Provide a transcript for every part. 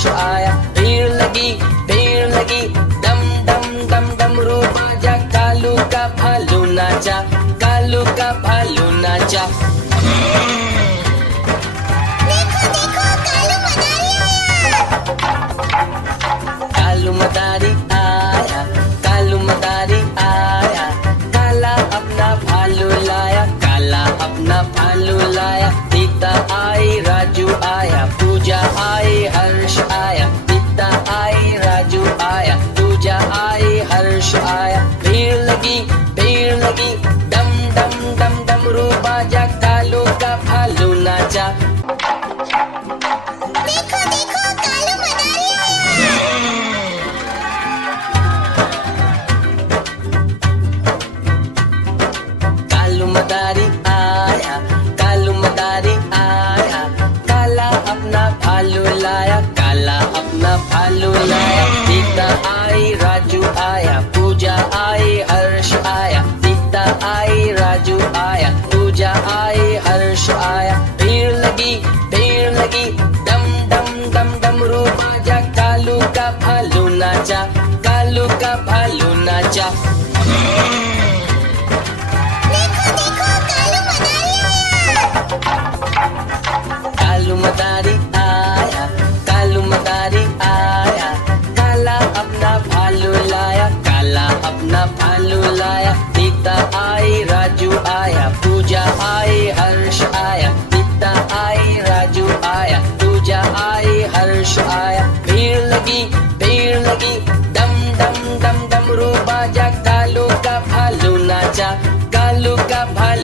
हर्ष आया। भीड़ लगी डम डम डम डमरू बाजा, कालू का भालू नाचा, कालू का भालू नाचा। कालू मदारी आया, कालू मदारी आया, काला अपना भालू लाया, काला अपना भालू लाया। सीता आई राजू आया, पूजा आई हर्ष आया, सीता आई राजू आया, पूजा आई हर्ष आया। भीड़ लगी डम डम डम डमरू बाजा, कालू का भालू नाचा। कालू मदारी आया, कालू मदारी आया, काला अपना भालू लाया, काला अपना भालू लाया। सीता आई राजू आया, पूजा आई हर्ष आया, सीता आई राजू आया, पूजा आई हर्ष आया। भीड़ लगी डम डम डम डमरू बाजा, कालू का भालू नाचा, कालू का भालू नाचा। कालू मदारी आया, कालू मदारी आया, काला अपना भालू लाया, काला अपना भालू लाया। सीता आई राजू आया, पूजा आई हर्ष आया, सीता आई राजू आया, पूजा आई हर्ष आया। भीड़ लगी डम डम डम डमरू बाजा, कालू का भालू नाचा, कालू का भालू।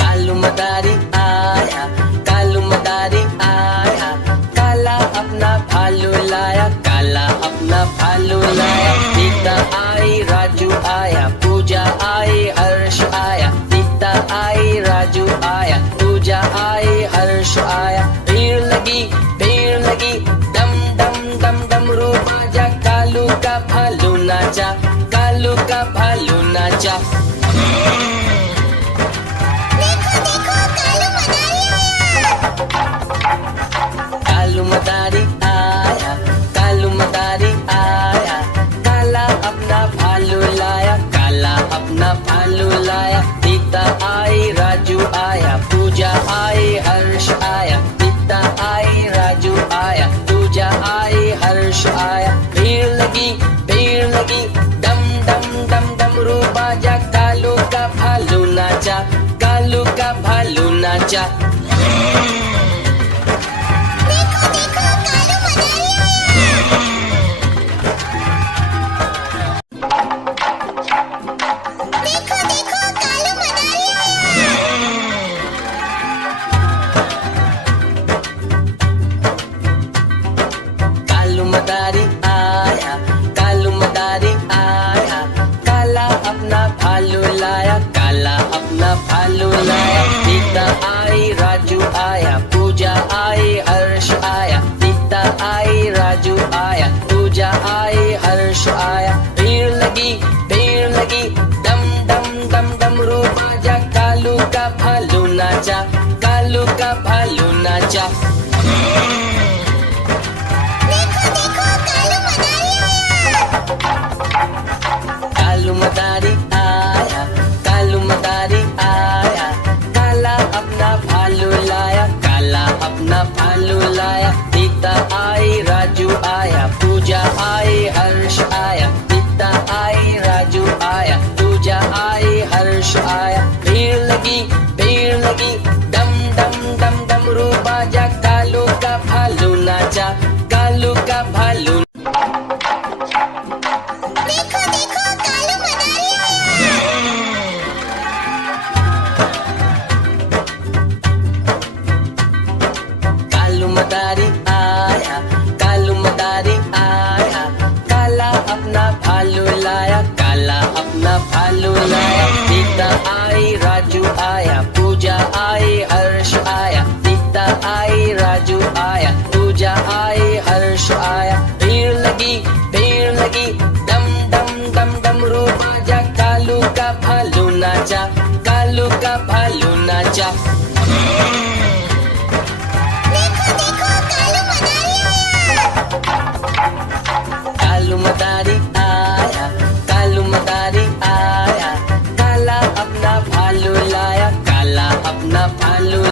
कालू मदारी आया, कालू मदारी आया, काला अपना भालू लाया, काला अपना भालू लाया। सीता आई राजू आया, पूजा आई हर्ष आया, सीता आई राजू आया, पूजा आई हर्ष आया। भीड़ लगी डम डम डम डमरू बाजा, कालू का भालू नाचा, कालू का भालू नाचा। कालू मदारी आया, कालू मदारी आया, काला अपना भालू लाया, काला अपना भालू लाया। सीता आई राजू आया, पूजा आई हर्ष आया, सीता आई राजू आया, पूजा आई हर्ष आया। भीड़ लगी डम डम डम डमरू बाजा, कालू का भालू नाचा, कालू का भालू नाचा। कालू मदारी आया, कालू मदारी आया, काला अपना भालू लाया, काला अपना भालू लाया। सीता आई राजू आया, पूजा आई हर्ष आया, सीता आई राजू आया, पूजा आई हर्ष आया। भीड़ लगी डम डम डम डमरू बाजा, कालू का भालू नाचा, कालू का भालू नाचा। कालू मदारी आया, कालू मदारी आया, काला अपना भालू लाया, काला अपना भालू लाया। सीता आई राजू आया, पूजा आई हर्ष आया, सीता आई राजू आया, पूजा आई हर्ष आया। भीड़ लगी डम डम डम डमरू बाजा, कालू का भालू नाचा, कालू का भालू। कालू मदारी आया, कालू मदारी आया, काला अपना भालू लाया, काला अपना भालू लाया। सीता आई राजू आया, पूजा आई हर्ष आया, सीता आई राजू आया, पूजा आई हर्ष आया। भीड़ लगी डम डम डम डम जा